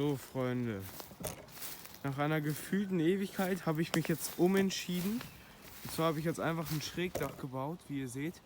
So, Freunde. Nach einer gefühlten Ewigkeit habe ich mich jetzt umentschieden. Und zwar habe ich jetzt einfach ein Schrägdach gebaut, wie ihr seht.